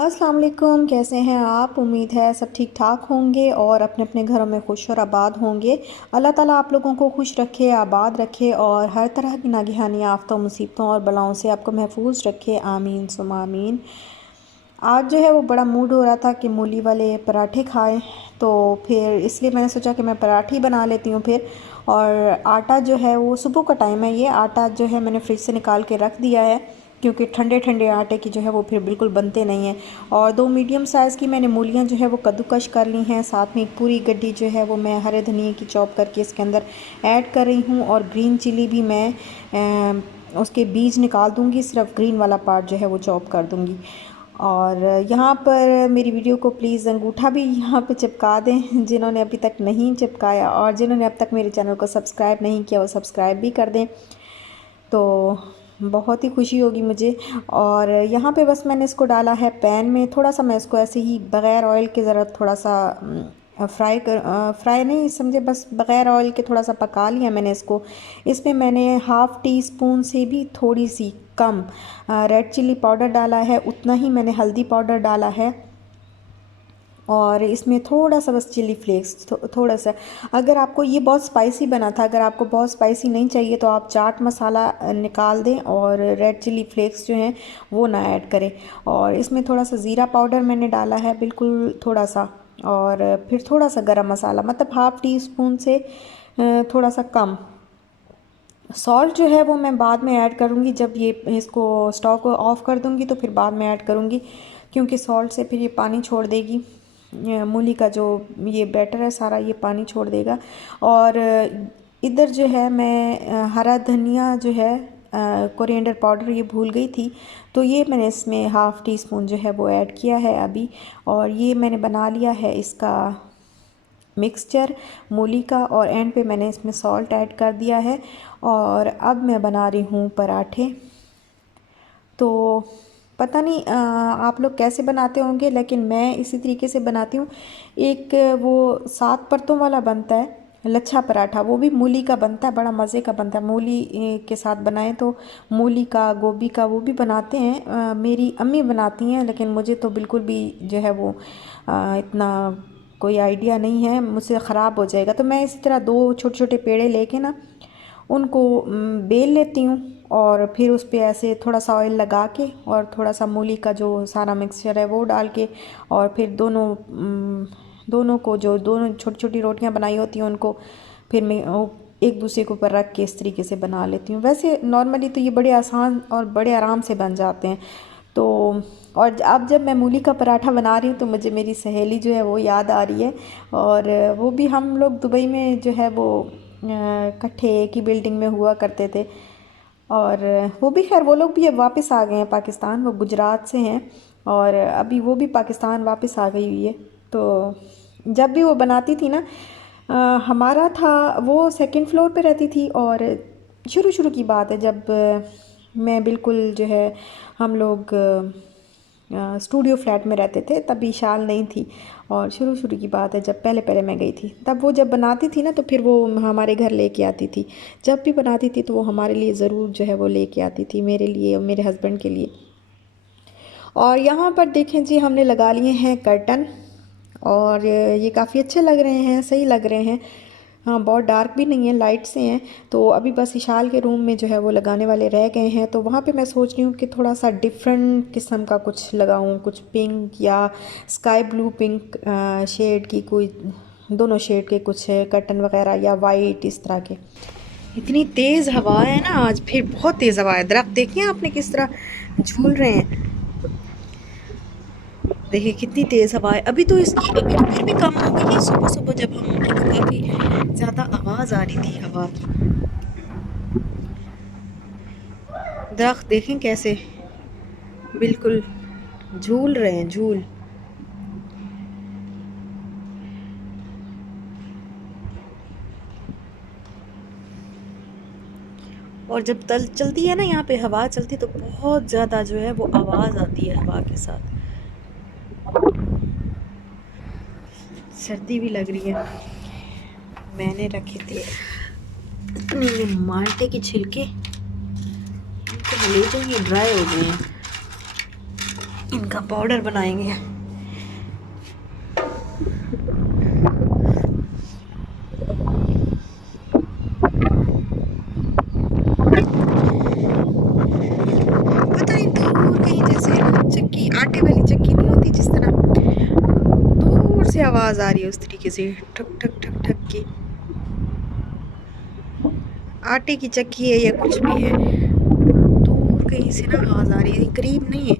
अस्सलाम वालेकुम, कैसे हैं आप। उम्मीद है सब ठीक ठाक होंगे और अपने अपने घरों में खुश और आबाद होंगे। अल्लाह ताला आप लोगों को खुश रखे, आबाद रखे और हर तरह की नागहानी आफ़तों, मुसीबतों और बलाओं से आपको महफूज रखे। आमीन सुम्मा आमीन। आज जो है वो बड़ा मूड हो रहा था कि मूली वाले पराठे खाएं, तो फिर इसलिए मैंने सोचा कि मैं पराठे बना लेती हूँ फिर। और आटा जो है वो सुबह का टाइम है, ये आटा जो है मैंने फ्रिज से निकाल के रख दिया है, क्योंकि ठंडे ठंडे आटे की जो है वो फिर बिल्कुल बनते नहीं हैं। और 2 मीडियम साइज़ की मैंने मूलियाँ जो है वो कद्दूकश कर ली हैं। साथ में एक पूरी गड्डी जो है वो मैं हरे धनिए की चॉप करके इसके अंदर ऐड कर रही हूँ। और ग्रीन चिली भी मैं उसके बीज निकाल दूँगी, सिर्फ ग्रीन वाला पार्ट जो है वो चॉप कर दूँगी। और यहाँ पर मेरी वीडियो को प्लीज़ अंगूठा भी यहाँ पे चिपका दें जिन्होंने अभी तक नहीं चिपकाया, और जिन्होंने अब तक मेरे चैनल को सब्सक्राइब नहीं किया वो सब्सक्राइब भी कर दें, तो बहुत ही खुशी होगी मुझे। और यहाँ पे बस मैंने इसको डाला है पैन में, थोड़ा सा मैं इसको ऐसे ही बग़ैर ऑयल के ज़रा थोड़ा सा फ्राई नहीं समझे, बस बग़ैर ऑयल के थोड़ा सा पका लिया मैंने इसको। इसमें मैंने हाफ़ टी स्पून से भी थोड़ी सी कम रेड चिली पाउडर डाला है, उतना ही मैंने हल्दी पाउडर डाला है। और इसमें थोड़ा सा बस चिली फ्लेक्स, थोड़ा सा। अगर आपको ये बहुत स्पाइसी बना था, अगर आपको बहुत स्पाइसी नहीं चाहिए तो आप चाट मसाला निकाल दें और रेड चिली फ्लेक्स जो हैं वो ना ऐड करें। और इसमें थोड़ा सा ज़ीरा पाउडर मैंने डाला है, बिल्कुल थोड़ा सा। और फिर थोड़ा सा गरम मसाला, मतलब हाफ़ टी स्पून से थोड़ा सा कम। सॉल्ट जो है वो मैं बाद में ऐड करूँगी, जब ये इसको स्टोव को ऑफ़ कर दूँगी तो फिर बाद में ऐड करूँगी, क्योंकि सॉल्ट से फिर ये पानी छोड़ देगी। मूली का जो ये बैटर है सारा ये पानी छोड़ देगा। और इधर जो है मैं हरा धनिया जो है, कोरिएंडर पाउडर ये भूल गई थी, तो ये मैंने इसमें हाफ़ टी स्पून जो है वो ऐड किया है अभी। और ये मैंने बना लिया है इसका मिक्सचर मूली का, और एंड पे मैंने इसमें सॉल्ट ऐड कर दिया है। और अब मैं बना रही हूँ पराठे। तो पता नहीं आप लोग कैसे बनाते होंगे, लेकिन मैं इसी तरीके से बनाती हूँ। एक वो 7 परतों वाला बनता है लच्छा पराठा, वो भी मूली का बनता है, बड़ा मज़े का बनता है। मूली के साथ बनाएं तो मूली का, गोभी का वो भी बनाते हैं, मेरी अम्मी बनाती हैं, लेकिन मुझे तो बिल्कुल भी जो है वो इतना कोई आइडिया नहीं है, मुझसे ख़राब हो जाएगा। तो मैं इसी तरह 2 छोटे छोटे पेड़े लेके ना उनको बेल लेती हूँ, और फिर उस पर ऐसे थोड़ा सा ऑयल लगा के और थोड़ा सा मूली का जो सारा मिक्सचर है वो डाल के, और फिर दोनों को, जो दोनों छोटी छोटी रोटियां बनाई होती हैं उनको फिर मैं एक दूसरे के ऊपर रख के इस तरीके से बना लेती हूँ। वैसे नॉर्मली तो ये बड़े आसान और बड़े आराम से बन जाते हैं। तो और अब जब मैं मूली का पराठा बना रही हूँ तो मुझे मेरी सहेली जो है वो याद आ रही है। और वो भी, हम लोग दुबई में जो है वो इकट्ठे एक ही बिल्डिंग में हुआ करते थे। और वो भी, खैर वो लोग भी अब वापस आ गए हैं पाकिस्तान, वो गुजरात से हैं और अभी वो भी पाकिस्तान वापस आ गई हुई है। तो जब भी वो बनाती थी ना, हमारा था वो सेकंड फ्लोर पे रहती थी। और शुरू शुरू की बात है, जब मैं बिल्कुल जो है, हम लोग स्टूडियो फ्लैट में रहते थे, तभी शाल नहीं थी। और शुरू शुरू की बात है, जब पहले पहले मैं गई थी, तब वो जब बनाती थी ना तो फिर वो हमारे घर लेके आती थी। जब भी बनाती थी तो वो हमारे लिए ज़रूर जो है वो लेके आती थी, मेरे लिए और मेरे हस्बैंड के लिए। और यहाँ पर देखें जी, हमने लगा लिए हैं कर्टन, और ये काफ़ी अच्छे लग रहे हैं, सही लग रहे हैं। हाँ, बहुत डार्क भी नहीं है, लाइट से हैं। तो अभी बस इशाल के रूम में जो है वो लगाने वाले रह गए हैं, तो वहाँ पे मैं सोच रही हूँ कि थोड़ा सा डिफरेंट किस्म का कुछ लगाऊँ, कुछ पिंक या स्काई ब्लू पिंक शेड की, कोई दोनों शेड के कुछ कर्टन वगैरह, या वाइट इस तरह के। इतनी तेज़ हवा है ना आज, फिर बहुत तेज़ हवा है। दरख्त देखिए आपने किस तरह झूल रहे हैं, देखिए कितनी तेज़ हवा है। अभी तो इसकी, अभी तो फिर भी कम हो गई है। सुबह सुबह जब हम उठे तो काफ़ी ज़्यादा आवाज़ आ रही थी हवा की। दरख्त देखें कैसे बिल्कुल झूल रहे हैं, झूल। और जब तल चलती है ना, यहाँ पे हवा चलती है तो बहुत ज़्यादा जो है वो आवाज़ आती है हवा के साथ। सर्दी भी लग रही है। मैंने रखे थे इतने ये माल्टे के छिलके, इनको ले जाओ, ये ड्राई हो गए हैं। इनका पाउडर बनाएंगे। पता नहीं दूर कहीं जैसे चक्की, आटे वाली चक्की नहीं होती जिस तरह, दूर से आवाज़ आ रही है उस तरीके से, ठक ठक ठक ठक की। आटे की चक्की है या कुछ भी है, दूर कहीं से ना आवाज़ आ रही है, करीब नहीं है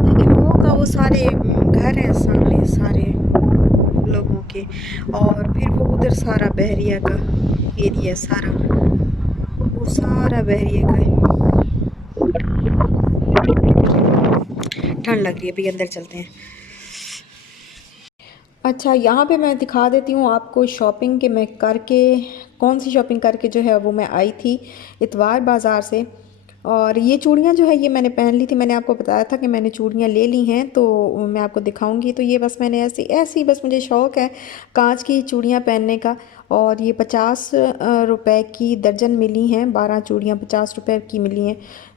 लेकिन होगा। वो सारे घर हैं सामने सारे लोगों के, और फिर वो उधर सारा बहरिया का एरिया, सारा वो सारा बहरिया का है। ठंड लग रही है, भैया अंदर चलते हैं। अच्छा, यहाँ पे मैं दिखा देती हूँ आपको शॉपिंग के मैं करके, कौन सी शॉपिंग करके जो है वो मैं आई थी इतवार बाज़ार से। और ये चूड़ियाँ जो है ये मैंने पहन ली थी, मैंने आपको बताया था कि मैंने चूड़ियाँ ले ली हैं, तो मैं आपको दिखाऊंगी। तो ये बस मैंने ऐसी ऐसी बस मुझे शौक़ है कांच की चूड़ियाँ पहनने का। और ये 50 रुपए की दर्जन मिली हैं, 12 चूड़ियाँ 50 रुपए की मिली हैं।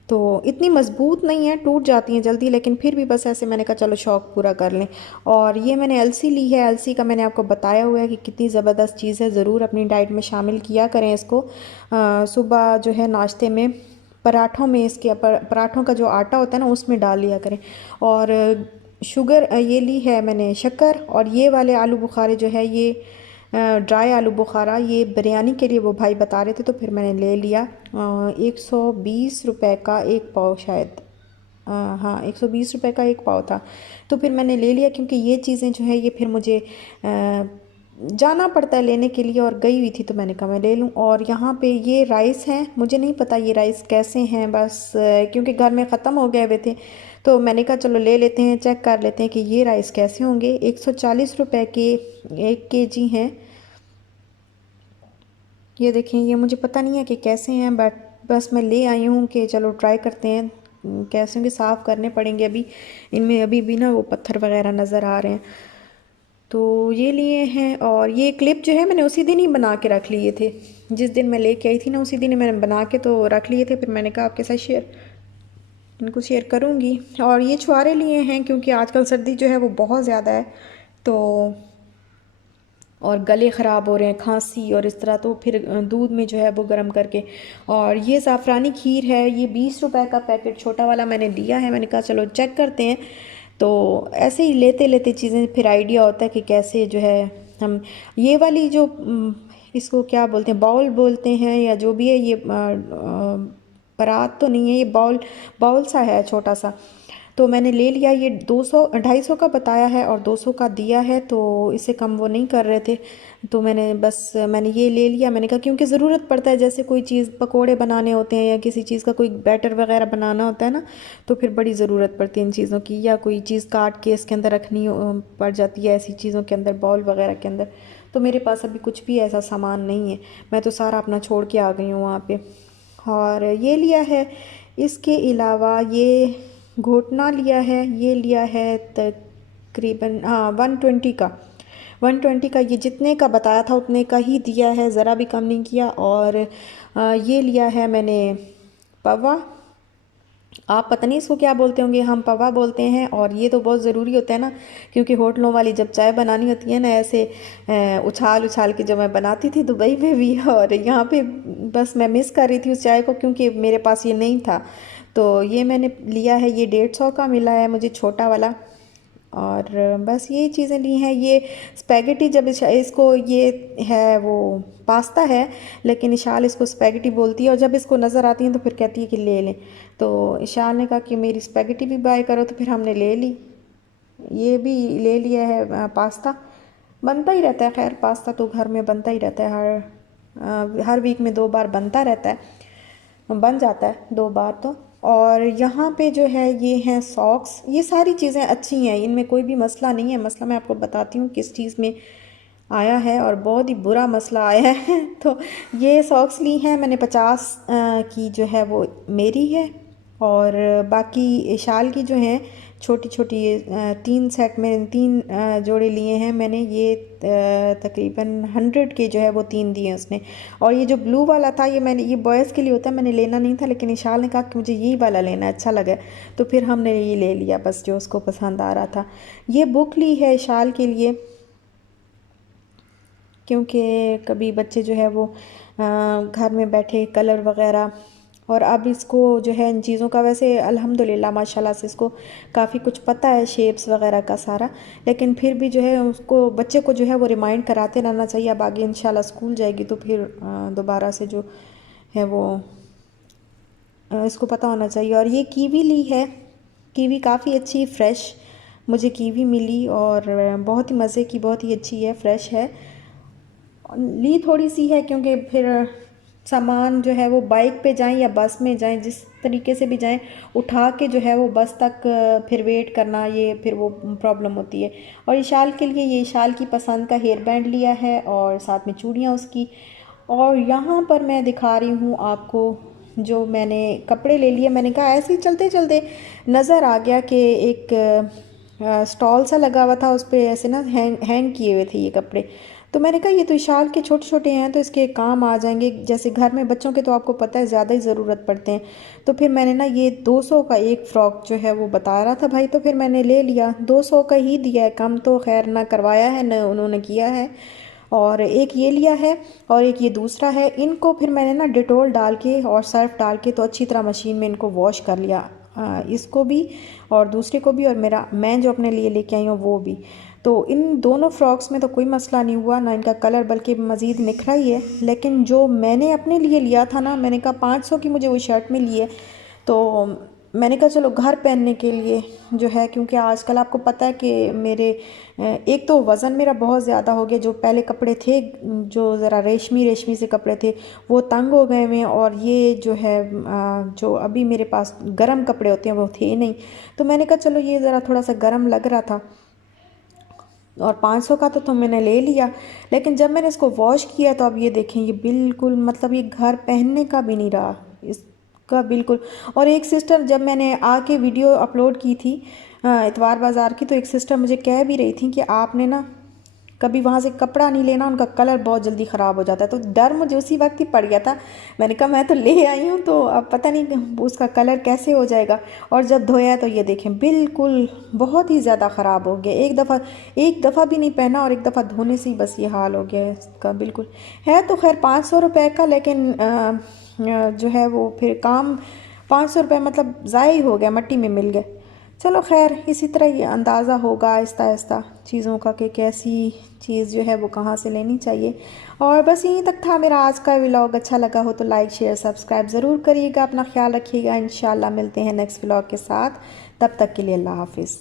तो इतनी मज़बूत नहीं है, टूट जाती हैं जल्दी, लेकिन फिर भी बस ऐसे मैंने कहा चलो शौक़ पूरा कर लें। और ये मैंने अलसी ली है, अलसी का मैंने आपको बताया हुआ है कि कितनी ज़बरदस्त चीज़ है, ज़रूर अपनी डाइट में शामिल किया करें इसको। सुबह जो है नाश्ते में, पराठों में, इसके पराठों का जो आटा होता है ना उसमें डाल लिया करें। और शुगर ये ली है मैंने, शक्कर। और ये वाले आलू बुखारे जो है ये ड्राई आलू बुखारा, ये बिरयानी के लिए वो भाई बता रहे थे, तो फिर मैंने ले लिया। 120 रुपए का एक पाव शायद, हाँ 120 रुपए का एक पाव था। तो फिर मैंने ले लिया, क्योंकि ये चीज़ें जो है ये फिर मुझे जाना पड़ता है लेने के लिए, और गई हुई थी तो मैंने कहा मैं ले लूँ। और यहाँ पे ये राइस हैं, मुझे नहीं पता ये राइस कैसे हैं, बस क्योंकि घर में ख़त्म हो गए हुए थे तो मैंने कहा चलो ले लेते हैं, चेक कर लेते हैं कि ये राइस कैसे होंगे। 140 रुपए के 1 kg हैं। ये देखें, ये मुझे पता नहीं है कि कैसे हैं, बट बस मैं ले आई हूँ कि चलो ट्राई करते हैं कैसे होंगे। साफ़ करने पड़ेंगे अभी, इनमें अभी भी ना वो पत्थर वगैरह नज़र आ रहे हैं। तो ये लिए हैं। और ये क्लिप जो है मैंने उसी दिन ही बना के रख लिए थे, जिस दिन मैं लेके आई थी ना उसी दिन ही मैंने बना के तो रख लिए थे। फिर मैंने कहा आपके साथ इनको शेयर करूँगी। और ये छुआरे लिए हैं क्योंकि आजकल सर्दी जो है वो बहुत ज़्यादा है, तो और गले ख़राब हो रहे हैं, खांसी और इस तरह, तो फिर दूध में जो है वो गर्म करके। और ये ज़ाफ़रानी खीर है, ये 20 रुपए का पैकेट छोटा वाला मैंने लिया है। मैंने कहा चलो चेक करते हैं। तो ऐसे ही लेते लेते चीज़ें फिर आइडिया होता है कि कैसे जो है हम, ये वाली जो इसको क्या बोलते हैं, बाउल बोलते हैं या जो भी है, ये परात तो नहीं है, ये बाउल, बाउल सा है छोटा सा। तो मैंने ले लिया, ये 200 250 का बताया है और 200 का दिया है, तो इससे कम वो नहीं कर रहे थे। तो मैंने ये ले लिया। मैंने कहा क्योंकि ज़रूरत पड़ता है, जैसे कोई चीज़ पकोड़े बनाने होते हैं या किसी चीज़ का कोई बैटर वगैरह बनाना होता है ना, तो फिर बड़ी ज़रूरत पड़ती है इन चीज़ों की, या कोई चीज़ काट के इसके अंदर रखनी पड़ जाती है ऐसी चीज़ों के अंदर, बाउल वगैरह के अंदर। तो मेरे पास अभी कुछ भी ऐसा सामान नहीं है, मैं तो सारा अपना छोड़ के आ गई हूँ वहाँ पर। और ये लिया है, इसके अलावा ये घोटना लिया है, ये लिया है तकरीबन, हाँ 120 का, 120 का। ये जितने का बताया था उतने का ही दिया है, ज़रा भी कम नहीं किया। और ये लिया है मैंने पवा, आप पता नहीं इसको क्या बोलते होंगे, हम पवा बोलते हैं। और ये तो बहुत ज़रूरी होता है ना, क्योंकि होटलों वाली जब चाय बनानी होती है ना ऐसे उछाल उछाल के, जो मैं बनाती थी दुबई में भी और यहाँ पे, बस मैं मिस कर रही थी उस चाय को क्योंकि मेरे पास ये नहीं था। तो ये मैंने लिया है, ये 150 का मिला है मुझे छोटा वाला। और बस ये चीज़ें ली हैं। ये स्पैगेटी, जब इसको ये है वो पास्ता है, लेकिन इशाल इसको स्पैगेटी बोलती है, और जब इसको नज़र आती हैं तो फिर कहती है कि ले लें। तो इशाल ने कहा कि मेरी स्पैगेटी भी बाय करो, तो फिर हमने ले ली, ये भी ले लिया है। पास्ता बनता ही रहता है, खैर पास्ता तो घर में बनता ही रहता है, हर वीक में 2 बार बनता रहता है, बन जाता है 2 बार तो। और यहाँ पे जो है ये हैं सॉक्स, ये सारी चीज़ें अच्छी हैं, इनमें कोई भी मसला नहीं है। मसला मैं आपको बताती हूँ किस चीज़ में आया है, और बहुत ही बुरा मसला आया है तो ये सॉक्स ली हैं मैंने 50 की जो है वो मेरी है, और बाकी शाल की जो हैं छोटी छोटी 3 सेट में 3 जोड़े लिए हैं मैंने। ये तकरीबन 100 के जो है वो 3 दिए उसने। और ये जो ब्लू वाला था ये मैंने, ये बॉयज़ के लिए होता है, मैंने लेना नहीं था, लेकिन इशाल ने कहा कि मुझे यही वाला लेना है, अच्छा लगा, तो फिर हमने ये ले लिया बस, जो उसको पसंद आ रहा था। ये बुक ली है इशाल के लिए, क्योंकि कभी बच्चे जो है वो घर में बैठे कलर वगैरह, और अब इसको जो है इन चीज़ों का, वैसे अल्हम्दुलिल्लाह माशाल्लाह से इसको काफ़ी कुछ पता है, शेप्स वगैरह का सारा, लेकिन फिर भी जो है उसको, बच्चे को जो है वो रिमाइंड कराते रहना चाहिए। अब आगे इंशाल्लाह स्कूल जाएगी तो फिर दोबारा से जो है वो इसको पता होना चाहिए। और ये कीवी ली है, कीवी काफ़ी अच्छी फ्रेश मुझे कीवी मिली, और बहुत ही मज़े की, बहुत ही अच्छी है, फ्रेश है। ली थोड़ी सी है क्योंकि फिर सामान जो है वो बाइक पे जाएं या बस में जाएं, जिस तरीके से भी जाएं, उठा के जो है वो बस तक फिर वेट करना, ये फिर वो प्रॉब्लम होती है। और इशाल के लिए ये इशाल की पसंद का हेयर बैंड लिया है, और साथ में चूड़ियाँ उसकी। और यहाँ पर मैं दिखा रही हूँ आपको जो मैंने कपड़े ले लिए। मैंने कहा ऐसे ही चलते चलते नज़र आ गया कि एक स्टॉल सा लगा हुआ था, उस पर ऐसे ना हैंग किए हुए थे ये कपड़े। तो मैंने कहा ये तो इशाल के छोटे छोटे हैं, तो इसके काम आ जाएंगे, जैसे घर में बच्चों के तो आपको पता है ज़्यादा ही ज़रूरत पड़ते हैं। तो फिर मैंने ना, ये 200 का एक फ़्रॉक जो है वो बता रहा था भाई, तो फिर मैंने ले लिया, 200 का ही दिया है, कम तो खैर ना करवाया है ना उन्होंने किया है। और एक ये लिया है, और एक ये दूसरा है। इनको फिर मैंने ना डिटोल डाल के और सर्फ डाल के तो अच्छी तरह मशीन में इनको वॉश कर लिया, इसको भी और दूसरे को भी, और मेरा मैं जो अपने लिए लेके आई हूँ वो भी। तो इन दोनों फ्रॉक्स में तो कोई मसला नहीं हुआ ना, इनका कलर बल्कि मज़ीद निखरा ही है। लेकिन जो मैंने अपने लिए लिया था ना, मैंने कहा 500 की मुझे वो शर्ट मिली है, तो मैंने कहा चलो घर पहनने के लिए जो है, क्योंकि आजकल आपको पता है कि मेरे एक तो वज़न मेरा बहुत ज़्यादा हो गया, जो पहले कपड़े थे जो ज़रा रेशमी रेशमी से कपड़े थे वो तंग हो गए हैं, और ये जो है जो अभी मेरे पास गर्म कपड़े होते हैं वो थे नहीं। तो मैंने कहा चलो ये ज़रा थोड़ा सा गर्म लग रहा था, और 500 का तो मैंने ले लिया। लेकिन जब मैंने इसको वॉश किया तो अब ये देखें, ये बिल्कुल मतलब ये घर पहनने का भी नहीं रहा इसका बिल्कुल। और एक सिस्टर, जब मैंने आके वीडियो अपलोड की थी इतवार बाज़ार की, तो एक सिस्टर मुझे कह भी रही थी कि आपने ना कभी वहाँ से कपड़ा नहीं लेना, उनका कलर बहुत जल्दी ख़राब हो जाता है। तो डर मुझे उसी वक्त ही पड़ गया था। मैंने कहा मैं तो ले आई हूँ, तो अब पता नहीं उसका कलर कैसे हो जाएगा। और जब धोया तो ये देखें बिल्कुल बहुत ही ज़्यादा ख़राब हो गया। एक दफ़ा भी नहीं पहना, और एक दफ़ा धोने से ही बस ये हाल हो गया है इसका बिल्कुल। है तो खैर 500 रुपये का, लेकिन जो है वो फिर काम 500 रुपये मतलब ज़ाया ही हो गया, मट्टी में मिल गए। चलो खैर, इसी तरह ये अंदाज़ा होगा आहिस्ता आहिस्ता चीज़ों का कि कैसी चीज़ जो है वो कहाँ से लेनी चाहिए। और बस यहीं तक था मेरा आज का व्लॉग। अच्छा लगा हो तो लाइक शेयर सब्सक्राइब ज़रूर करिएगा। अपना ख्याल रखिएगा। इंशाल्लाह मिलते हैं नेक्स्ट व्लॉग के साथ। तब तक के लिए अल्लाह हाफिज़।